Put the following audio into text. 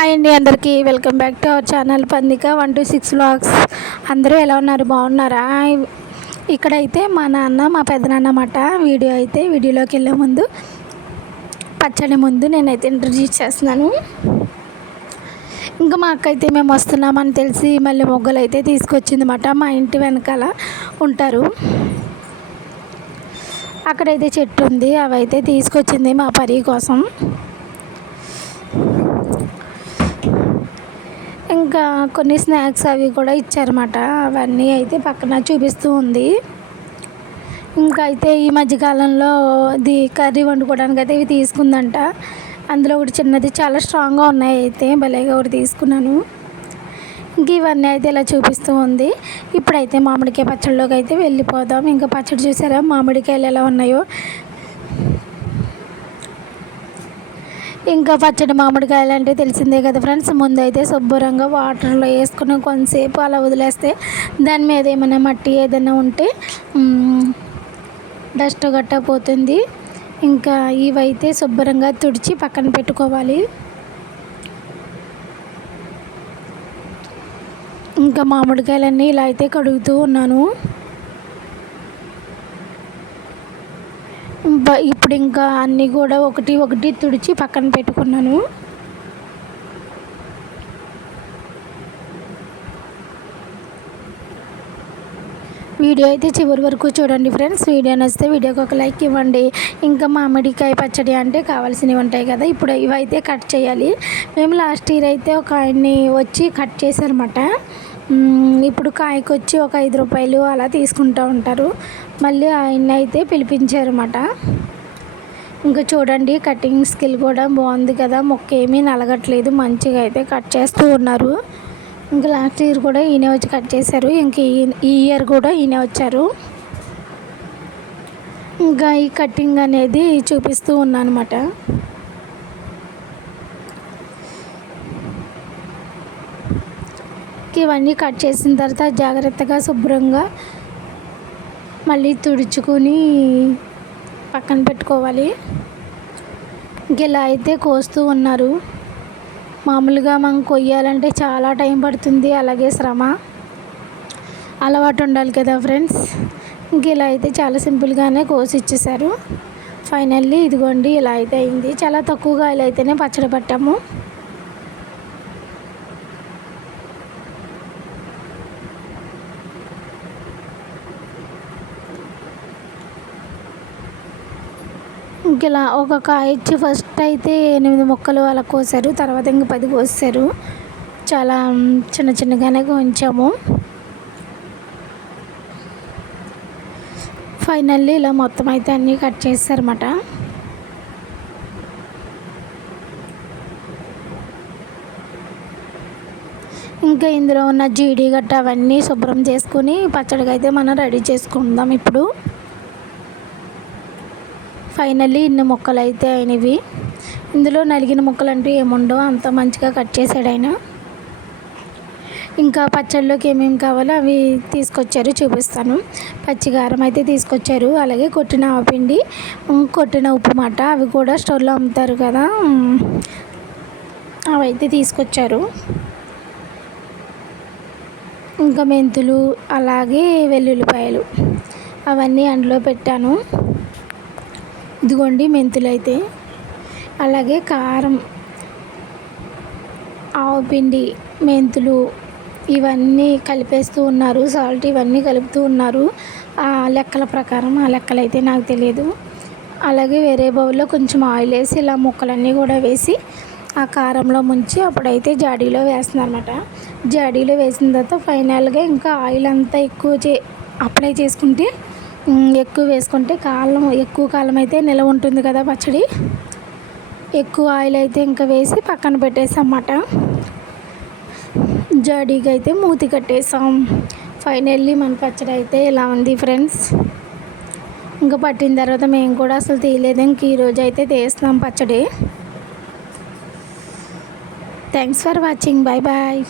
Hi అండి, అందరికీ welcome back to our channel పందిక 126 వ్లాగ్స్. అందరూ ఎలా ఉన్నారు? బాగున్నారా? ఇక్కడైతే మా నాన్న మా పెద్దనాన్న అన్నమాట. వీడియోలోకి వెళ్ళే ముందు పచ్చడి ముందు నేనైతే ఇంట్రడ్యూస్ చేస్తున్నాను. ఇంకా మా అక్క అయితే మేము వస్తున్నామని తెలిసి మళ్ళీ మొగ్గలు అయితే తీసుకొచ్చింది అన్నమాట. మా ఇంటి వెనకాల ఉంటారు, అక్కడైతే చెట్టు ఉంది, అవి అయితే తీసుకొచ్చింది మా పరి కోసం. ఇంకా కొన్ని స్నాక్స్ అవి కూడా ఇచ్చారన్నమాట. అవన్నీ అయితే పక్కన చూపిస్తూ ఉంది. ఇంకా అయితే ఈ మధ్యకాలంలో ఇది కర్రీ వండుకోవడానికి అయితే ఇవి తీసుకుందంట. అందులో ఒకటి చిన్నది చాలా స్ట్రాంగ్గా ఉన్నాయి, అయితే భలేగా ఒకటి తీసుకున్నాను. ఇంక ఇవన్నీ అయితే ఇలా చూపిస్తూ ఉంది. ఇప్పుడైతే మామిడికాయ పచ్చడిలోకి అయితే వెళ్ళిపోదాం. ఇంకా పచ్చడి చూసారా మామిడికాయలు ఎలా ఉన్నాయో. ఇంకా పచ్చడి మామిడికాయలు అంటే తెలిసిందే కదా ఫ్రెండ్స్. ముందైతే శుభ్రంగా వాటర్లో వేసుకుని కొంతసేపు అలా వదిలేస్తే దాని మీద ఏమైనా మట్టి ఏదైనా ఉంటే డస్ట్ గట్టా పోతుంది. ఇంకా ఇవైతే శుభ్రంగా తుడిచి పక్కన పెట్టుకోవాలి. ఇంకా మామిడికాయలన్నీ ఇలా అయితే కడుగుతూ ఉన్నాను. ఇప్పుడు ఇంకా అన్నీ కూడా ఒకటి ఒకటి తుడిచి పక్కన పెట్టుకున్నాను. వీడియో అయితే చివరి వరకు చూడండి ఫ్రెండ్స్. వీడియో నచ్చితే వీడియోకి ఒక లైక్ ఇవ్వండి. ఇంకా మామిడికాయ పచ్చడి అంటే కావాల్సినవి ఉంటాయి కదా, ఇప్పుడు ఇవైతే కట్ చేయాలి. మేము లాస్ట్ ఇయర్ అయితే ఒక ఆయన్ని వచ్చి కట్ చేశారన్నమాట. ఇప్పుడు కాయకు వచ్చి ఒక 5 రూపాయలు అలా తీసుకుంటూ ఉంటారు. మళ్ళీ ఆయన్ని అయితే పిలిపించారన్నమాట. ఇంకా చూడండి కటింగ్ స్కిల్ కూడా బాగుంది కదా, మొక్క ఏమీ నలగట్లేదు, మంచిగా అయితే కట్ చేస్తూ ఉన్నారు. ఇంకా లాస్ట్ ఇయర్ కూడా ఈయన వచ్చి కట్ చేశారు. ఇంక ఈ ఇయర్ కూడా ఈయన వచ్చారు. ఇంకా ఈ కటింగ్ అనేది చూపిస్తూ ఉన్నాను అన్నమాట. ఇవన్నీ కట్ చేసిన తర్వాత జాగ్రత్తగా శుభ్రంగా మళ్ళీ తుడుచుకొని పక్కన పెట్టుకోవాలి. ఇలా అయితే కోస్తూ ఉన్నారు. మామూలుగా మనం కొయ్యాలంటే చాలా టైం పడుతుంది, అలాగే శ్రమ, అలవాటు ఉండాలి కదా ఫ్రెండ్స్. ఇలా అయితే చాలా సింపుల్గానే కోసి ఇచ్చేసారు. ఫైనల్లీ ఇదిగోండి ఇలా అయితే అయింది. చాలా తక్కువగా ఇలా అయితేనే పచ్చడి పట్టాము. ఇలా ఒక కాయ ఇచ్చి ఫస్ట్ అయితే 8 ముక్కలు అలా కోసారు, తర్వాత ఇంక 10 కోసారు. చాలా చిన్న చిన్నగానే ఉంచాము. ఫైనల్లీ ఇలా మొత్తం అయితే అన్నీ కట్ చేస్తారన్నమాట. ఇంకా ఇందులో ఉన్న జీడి గట్ట అవన్నీ శుభ్రం చేసుకుని పచ్చడికి అయితే మనం రెడీ చేసుకుందాం. ఇప్పుడు ఫైనల్లీ ఇన్ని ముక్కలు అయితే అయినవి. ఇందులో నలిగిన ముక్కలు అంటూ ఏముండవు, అంత మంచిగా కట్ చేసాడు ఆయన. ఇంకా పచ్చళ్ళలోకి ఏమేమి కావాలో అవి తీసుకొచ్చారు, చూపిస్తాను. పచ్చికారం అయితే తీసుకొచ్చారు, అలాగే కొట్టిన ఆవపిండి, కొట్టిన ఉప్పు మాట, అవి కూడా స్టోర్లో అమ్ముతారు కదా, అవి అయితే తీసుకొచ్చారు. ఇంకా మెంతులు, అలాగే వెల్లుల్లిపాయలు అవన్నీ అందులో పెట్టాను. ఇదిగోండి మెంతులు అయితే, అలాగే కారం, ఆవపిండి, మెంతులు ఇవన్నీ కలిపేస్తూ ఉన్నారు. సాల్ట్ ఇవన్నీ కలుపుతూ ఉన్నారు ఆ లెక్కల ప్రకారం. ఆ లెక్కలు అయితే నాకు తెలియదు. అలాగే వేరే బౌల్లో కొంచెం ఆయిల్ వేసి ఇలా ముక్కలన్నీ కూడా వేసి ఆ కారంలో ముంచి అప్పుడైతే జాడీలో వేస్తున్నారు అన్నమాట. జాడీలో వేసిన తర్వాత ఫైనల్గా ఇంకా ఆయిల్ అంతా అప్లై చేసుకుంటే, ఎక్కువ వేసుకుంటే ఎక్కువ కాలం అయితే నిలవ ఉంటుంది కదా పచ్చడి. ఎక్కువ ఆయిల్ అయితే ఇంకా వేసి పక్కన పెట్టేసాం అన్నమాట. జాడీకి అయితే మూతి కట్టేసాం. ఫైనల్లీ మన పచ్చడి అయితే ఇలా ఉంది ఫ్రెండ్స్. ఇంకా పట్టిన తర్వాత మేము కూడా అసలు తీయలేదు, ఇంక ఈరోజు అయితే తీస్తున్నాం పచ్చడి. Thanks for watching. Bye bye.